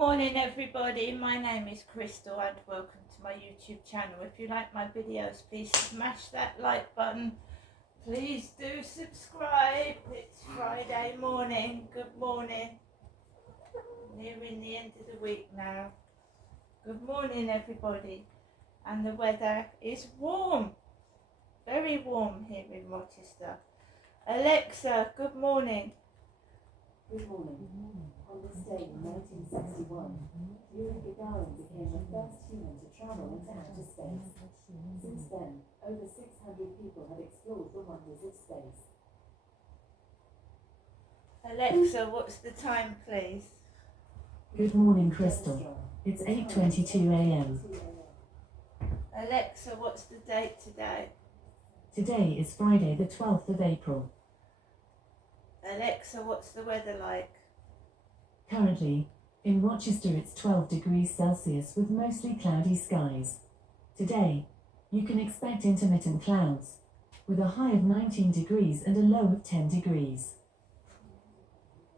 Morning everybody, my name is Crystal and welcome to my YouTube channel. If you like my videos, please smash that like button. Please do subscribe. It's Friday morning. Good morning. Nearing the end of the week now. Good morning everybody. And the weather is warm. Very warm here in Rochester. Alexa, good morning. Good morning. On this day in 1961, Yuri Gagarin became the first human to travel into outer space. Since then, over 600 people have explored the wonders of space. Alexa, what's the time please? Good morning, Crystal. It's 8:22 a.m. Alexa, what's the date today? Today is Friday, the 12th of April. Alexa, what's the weather like? Currently, in Rochester it's 12 degrees Celsius with mostly cloudy skies. Today, you can expect intermittent clouds, with a high of 19 degrees and a low of 10 degrees.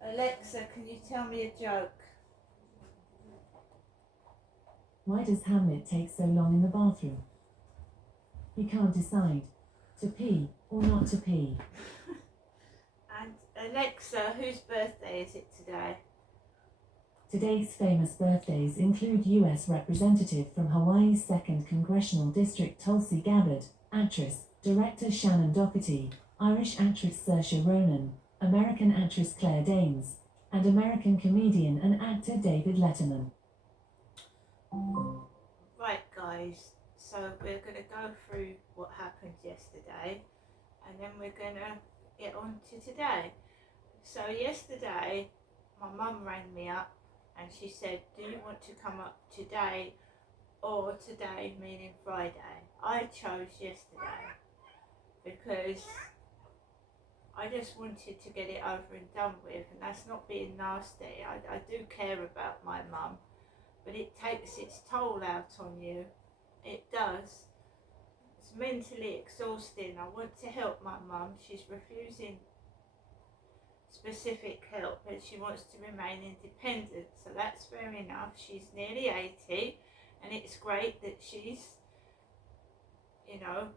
Alexa, can you tell me a joke? Why does Hamlet take so long in the bathroom? He can't decide to pee or not to pee. And Alexa, whose birthday is it today? Today's famous birthdays include U.S. Representative from Hawaii's 2nd Congressional District Tulsi Gabbard, actress, director Shannon Doherty, Irish actress Saoirse Ronan, American actress Claire Danes, and American comedian and actor David Letterman. Right guys, so we're going to go through what happened yesterday and then we're going to get on to today. So yesterday my mum rang me up and she said, do you want to come up today or today, meaning Friday? I chose yesterday because I just wanted to get it over and done with, and that's not being nasty. I do care about my mum, but it takes its toll out on you. It does. It's mentally exhausting. I want to help my mum. She's refusing specific help and she wants to remain independent, so that's fair enough. She's nearly 80 and it's great that she's, you know,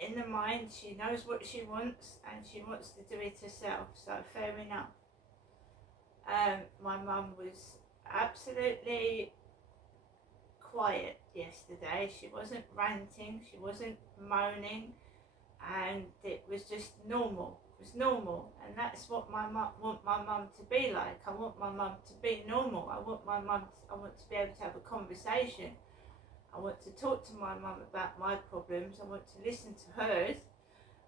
in the mind, she knows what she wants and she wants to do it herself, so fair enough. My mum was absolutely quiet yesterday. She wasn't ranting, she wasn't moaning, and it was just normal. It was normal, and that's what I want my mum to be like. I want my mum to be normal. I want to be able to have a conversation. I want to talk to my mum about my problems. I want to listen to hers,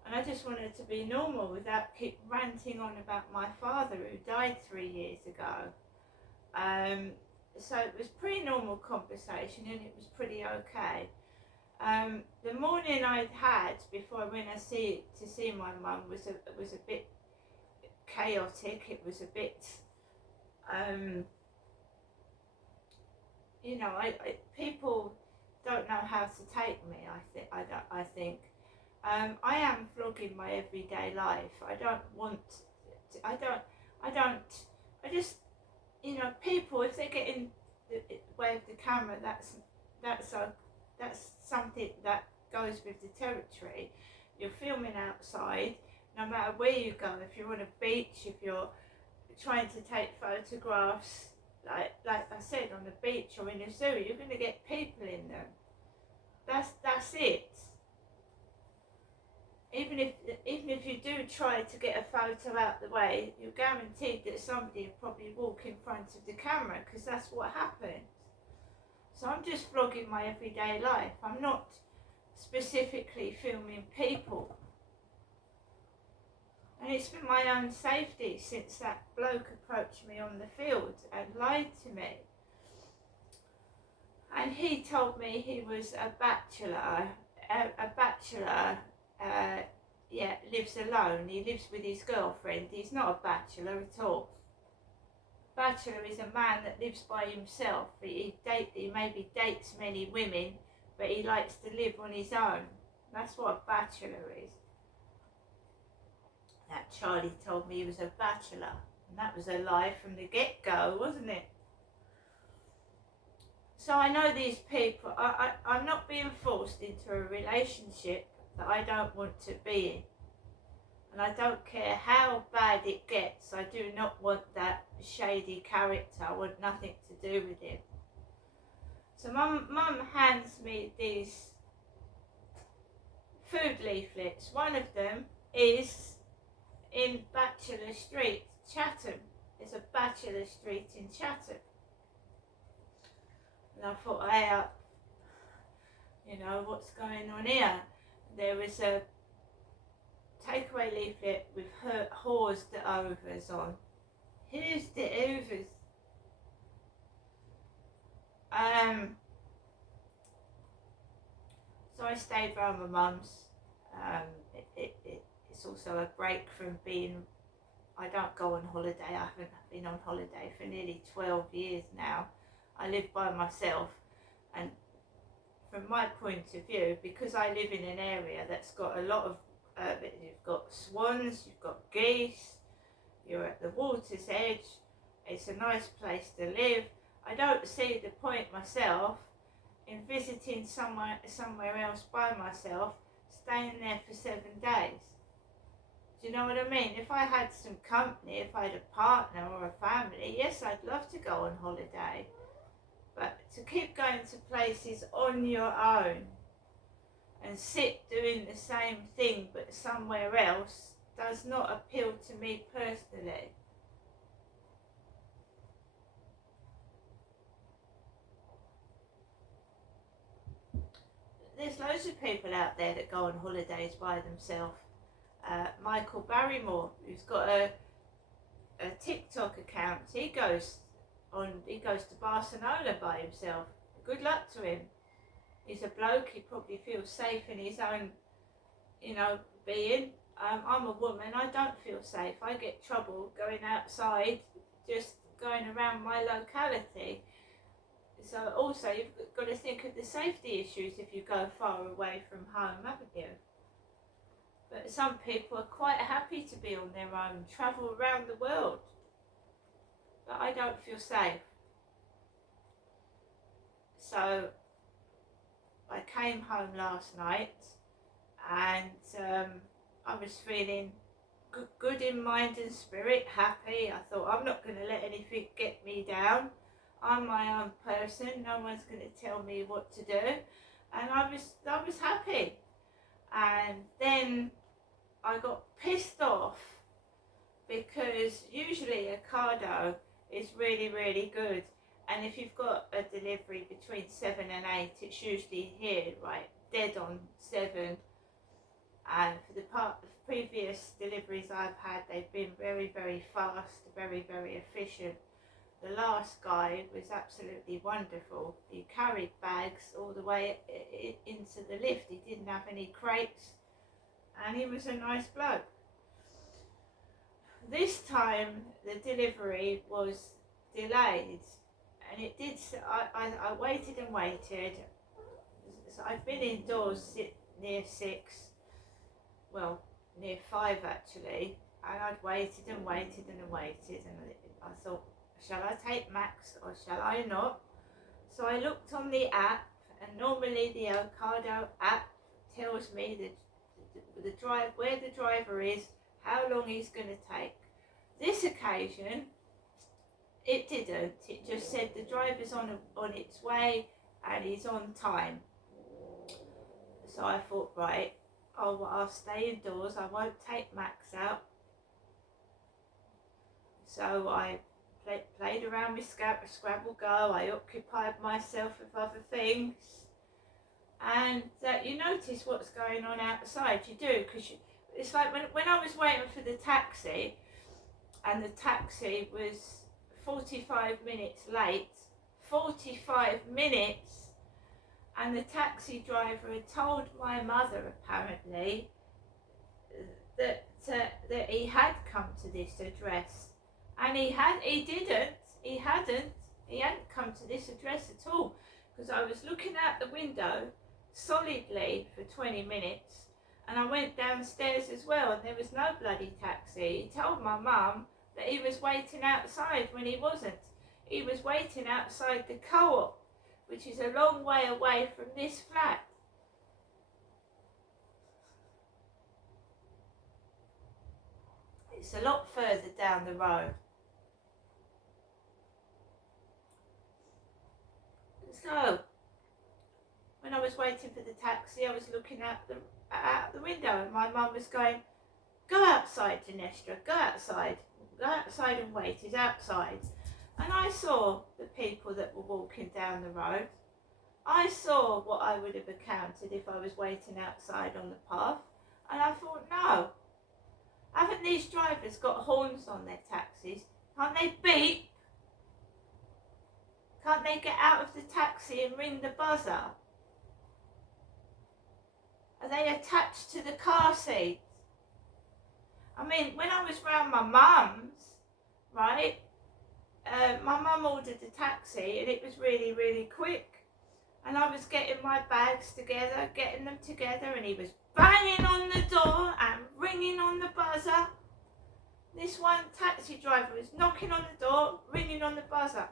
and I just want her to be normal without keep ranting on about my father who died 3 years ago. So it was pretty normal conversation and it was pretty okay. The morning I'd had before I went to see my mum was a bit chaotic. It was a bit, you know, people don't know how to take me. I think I am flogging my everyday life. I just, you know, people, if they get in the way of the camera, that's something that goes with the territory. You're filming outside, no matter where you go. If you're on a beach, if you're trying to take photographs, like I said, on the beach or in a zoo, you're going to get people in them. That's it. Even if you do try to get a photo out the way, you're guaranteed that somebody will probably walk in front of the camera, because that's what happens. So I'm just vlogging my everyday life. I'm not specifically filming people. And it's for my own safety, since that bloke approached me on the field and lied to me. And he told me he was a bachelor. Lives alone. He lives with his girlfriend. He's not a bachelor at all. Bachelor is a man that lives by himself. He maybe dates many women, but he likes to live on his own. That's what a bachelor is. That Charlie told me he was a bachelor, and that was a lie from the get-go, wasn't it? So I know these people, I'm not being forced into a relationship that I don't want to be in. And I don't care how bad it gets, I do not want that shady character. I want nothing to do with him. So mum hands me these food leaflets. One of them is in Bachelor Street, Chatham. There's a Bachelor Street in Chatham. And I thought, hey, you know, what's going on here? There was a takeaway leaflet with Whores the Overs on. Who's the Overs? So I stayed around my mum's. It's also a break from being, I don't go on holiday. I haven't been on holiday for nearly 12 years now. I live by myself, and from my point of view, because I live in an area that's got a lot of, you've got swans, you've got geese, you're at the water's edge, it's a nice place to live. I don't see the point myself in visiting somewhere else by myself, staying there for 7 days. Do you know what I mean? If I had some company, if I had a partner or a family, yes, I'd love to go on holiday. But to keep going to places on your own and sit doing the same thing but somewhere else does not appeal to me personally. There's loads of people out there that go on holidays by themselves. Michael Barrymore, who's got a TikTok account, he goes to Barcelona by himself. Good luck to him. He's a bloke, he probably feels safe in his own, being. I'm a woman, I don't feel safe. I get trouble going outside, just going around my locality. So also you've got to think of the safety issues if you go far away from home, haven't you? But some people are quite happy to be on their own, travel around the world. But I don't feel safe. So I came home last night and I was feeling good in mind and spirit, happy. I thought, I'm not going to let anything get me down. I'm my own person, no one's going to tell me what to do. And I was happy. And then I got pissed off because usually Ocado is really, really good. And if you've got a delivery between 7 and 8, it's usually here, right, dead on 7. And for the previous deliveries I've had, they've been very, very fast, very, very efficient. The last guy was absolutely wonderful. He carried bags all the way into the lift. He didn't have any crates, and he was a nice bloke. This time the delivery was delayed, and it did. I waited and waited. So I'd been indoors near 6, well, near 5 actually, and I'd waited and waited and waited, and I thought, shall I take Max or shall I not? So I looked on the app, and normally the Ocado app tells me where the driver is, how long he's going to take. This occasion, it didn't. It just said the driver's on its way and he's on time. So I thought, right, I'll stay indoors. I won't take Max out. So I played around with Scrabble Go. I occupied myself with other things. And you notice what's going on outside. You do, because it's like when I was waiting for the taxi, and the taxi was 45 minutes late. 45 minutes! And the taxi driver had told my mother, apparently, that he had come to this address. And he hadn't come to this address at all. Because I was looking out the window solidly for 20 minutes, and I went downstairs as well, and there was no bloody taxi. He told my mum that he was waiting outside when he wasn't. He was waiting outside the Co-op, which is a long way away from this flat. It's a lot further down the road. So, when I was waiting for the taxi, I was looking out the window, and my mum was going, "Go outside, Janestra, go outside and wait, he's outside." And I saw the people that were walking down the road. I saw what I would have encountered if I was waiting outside on the path, and I thought, no, haven't these drivers got horns on their taxis? Can't they beep? Can't they get out of the taxi and ring the buzzer? Are they attached to the car seat? I mean, when I was round my mum's, right, my mum ordered a taxi and it was really, really quick. And I was getting my bags together, getting them together, and he was banging on the door and ringing on the buzzer. This one taxi driver was knocking on the door, ringing on the buzzer.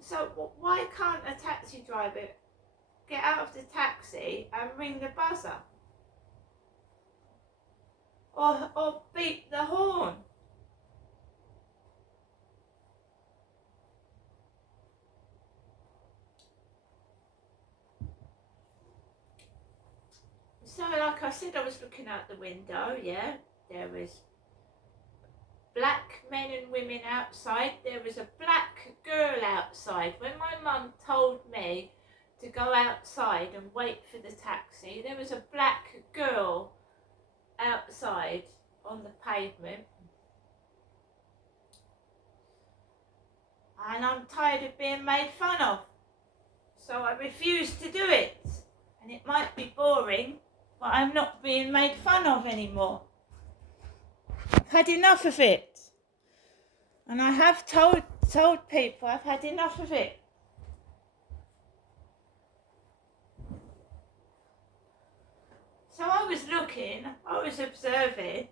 So why can't a taxi driver get out of the taxi and ring the buzzer? Or beep the horn? So like I said, I was looking out the window, yeah, there was black men and women outside. There was a black girl outside. When my mum told me to go outside and wait for the taxi, there was a black girl outside on the pavement. And I'm tired of being made fun of. So I refuse to do it. And it might be boring, but I'm not being made fun of anymore. I've had enough of it. And I have told people I've had enough of it. So I was observing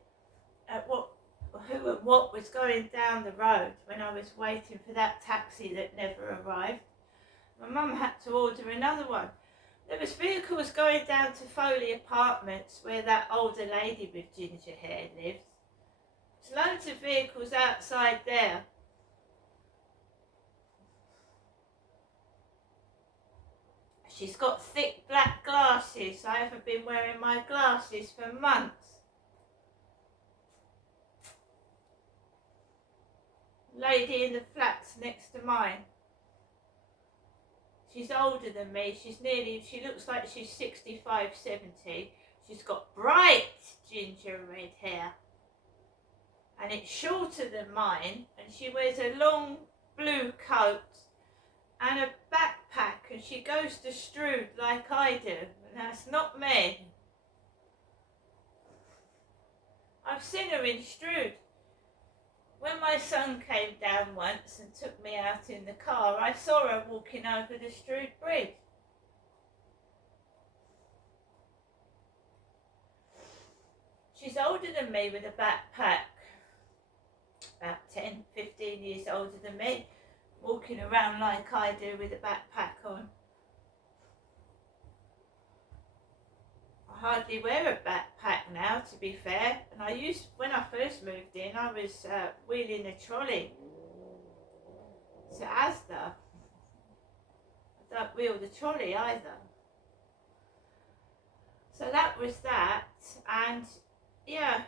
at who and what was going down the road when I was waiting for that taxi that never arrived. My mum had to order another one. There was vehicles going down to Foley Apartments where that older lady with ginger hair lives. There's loads of vehicles outside there. She's got thick black glasses. I haven't been wearing my glasses for months. Lady in the flats next to mine. She's older than me. She looks like she's 65, 70. She's got bright ginger red hair. And it's shorter than mine. And she wears a long blue coat and a backpack. And she goes to Strood like I do. And that's not me. I've seen her in Strood. When my son came down once and took me out in the car, I saw her walking over the Strood Bridge. She's older than me with a backpack, about 10, 15 years older than me, walking around like I do with a backpack on. I hardly wear a backpack now, to be fair. And when I first moved in, I was wheeling a trolley to Asda. I don't wheel the trolley either. So that was that, and yeah,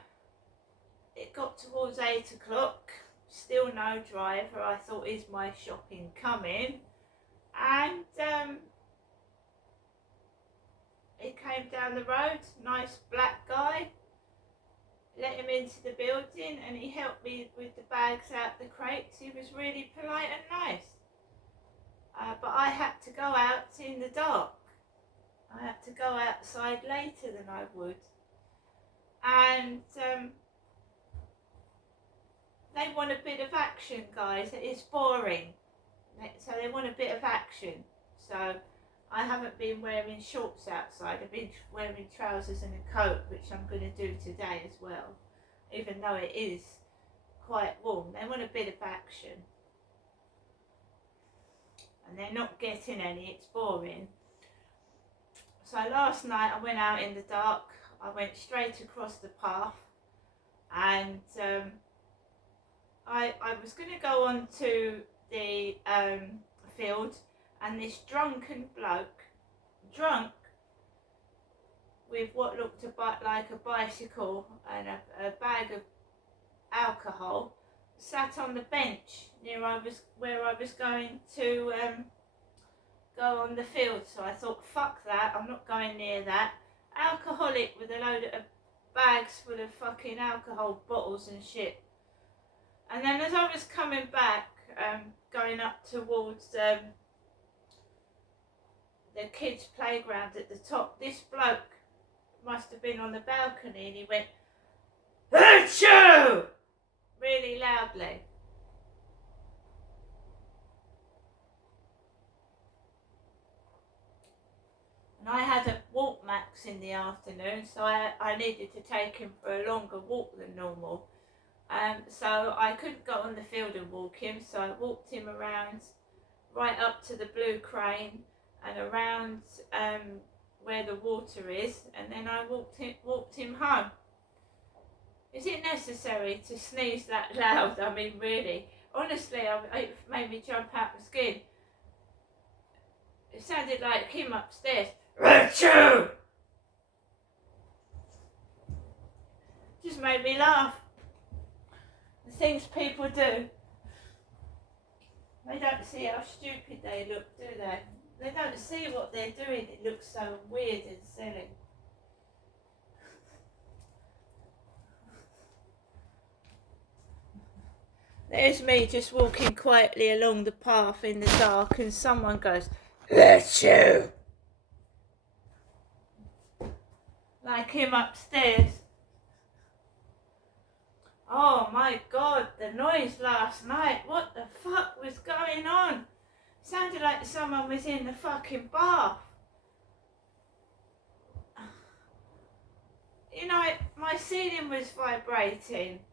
it got towards 8 o'clock, still no driver. I thought, is my shopping coming? And he came down the road, nice black guy, let him into the building, and he helped me with the bags out the crates. He was really polite and nice. But I had to go out in the dark. I had to go outside later than I would. And they want a bit of action, guys. It's boring. So they want a bit of action. So I haven't been wearing shorts outside. I've been wearing trousers and a coat, which I'm going to do today as well, even though it is quite warm. They want a bit of action. and they're not getting any. It's boring. So last night I went out in the dark. I went straight across the path, and I was going to go on to the field, and this drunken bloke, drunk with what looked like a bicycle and a bag of alcohol, sat on the bench near where I was going to go on the field. So I thought, fuck that, I'm not going near that. Alcoholic with a load of bags full of fucking alcohol bottles and shit. And then as I was coming back, going up towards the kids' playground at the top, this bloke must have been on the balcony, and he went, "Achoo!" really loudly. And I had a walk max in the afternoon, so I needed to take him for a longer walk than normal. So I couldn't go on the field and walk him, so I walked him around right up to the Blue Crane and around where the water is, and then I walked him home. Is it necessary to sneeze that loud? I mean, really, honestly, it made me jump out my skin. It sounded like him upstairs. Achoo! Just made me laugh. The things people do. They don't see how stupid they look, do they? They don't see what they're doing. It looks so weird and silly. There's me just walking quietly along the path in the dark, and someone goes, "Achoo!" Like him upstairs. Oh my God, the noise last night. What the fuck was going on? Sounded like someone was in the fucking bath. You know, my ceiling was vibrating.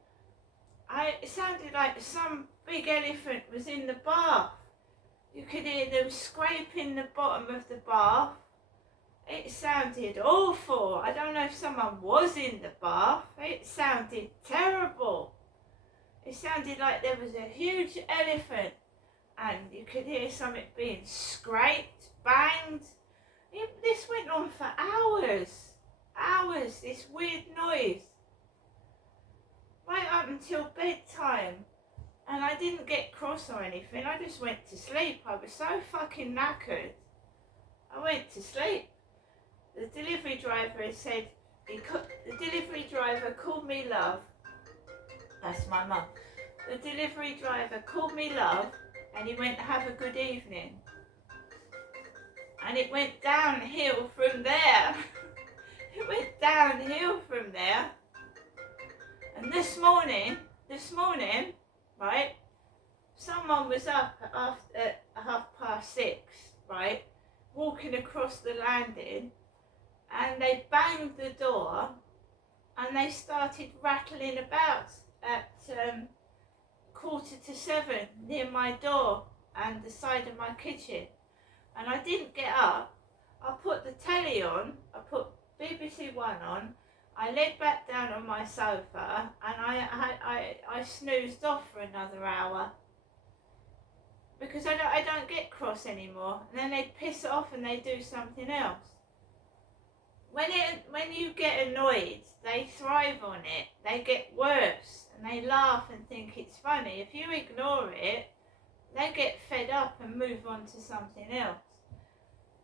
It sounded like some big elephant was in the bath. You could hear them scraping the bottom of the bath. It sounded awful. I don't know if someone was in the bath. It sounded terrible. It sounded like there was a huge elephant, and you could hear something being scraped, banged. This went on for hours. Hours, this weird noise. Right up until bedtime. And I didn't get cross or anything. I just went to sleep. I was so fucking knackered. I went to sleep. The delivery driver had said, the delivery driver called me love. That's my mum. The delivery driver called me love, and he went, "Have a good evening." And it went downhill from there. It went downhill from there. And this morning, right, someone was up at 6:30, right, walking across the landing, and they banged the door, and they started rattling about at 7:15 near my door and the side of my kitchen. And I didn't get up. I put the telly on, I put BBC One on, I laid back down on my sofa, and I snoozed off for another hour. Because I don't get cross anymore. And then they piss off and they do something else. When you get annoyed, they thrive on it. They get worse, and they laugh and think it's funny. If you ignore it, they get fed up and move on to something else.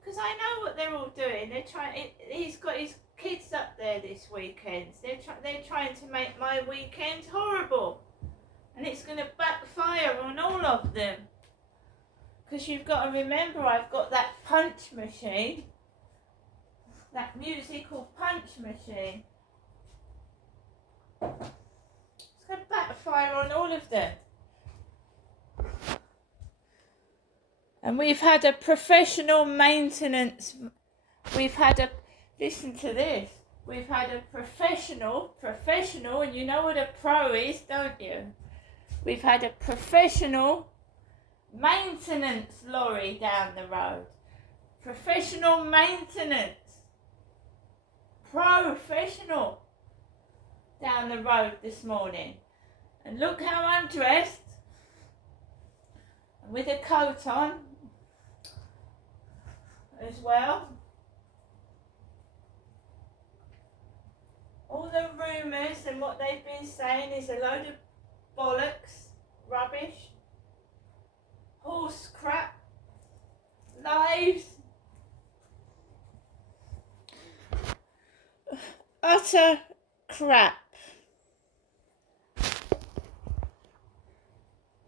Because I know what they're all doing. They're trying. He's got his kids up there this weekend. They're trying to make my weekend horrible, and it's going to backfire on all of them. Because you've got to remember, I've got that punch machine, that musical punch machine. It's going to backfire on all of them. And we've had a professional maintenance. Listen to this. We've had a professional, and you know what a pro is, don't you? We've had a professional maintenance lorry down the road. Professional maintenance. Professional down the road this morning. And look how I'm dressed. With a coat on as well. All the rumours and what they've been saying is a load of bollocks, rubbish, horse crap, lies, utter crap.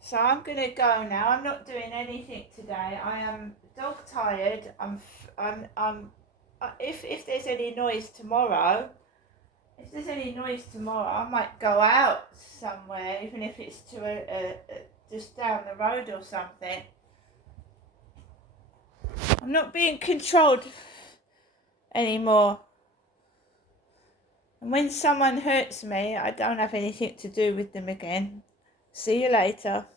So I'm going to go now. I'm not doing anything today. I am dog tired. If there's any noise tomorrow, I might go out somewhere, even if it's to just down the road or something. I'm not being controlled anymore. And when someone hurts me, I don't have anything to do with them again. See you later.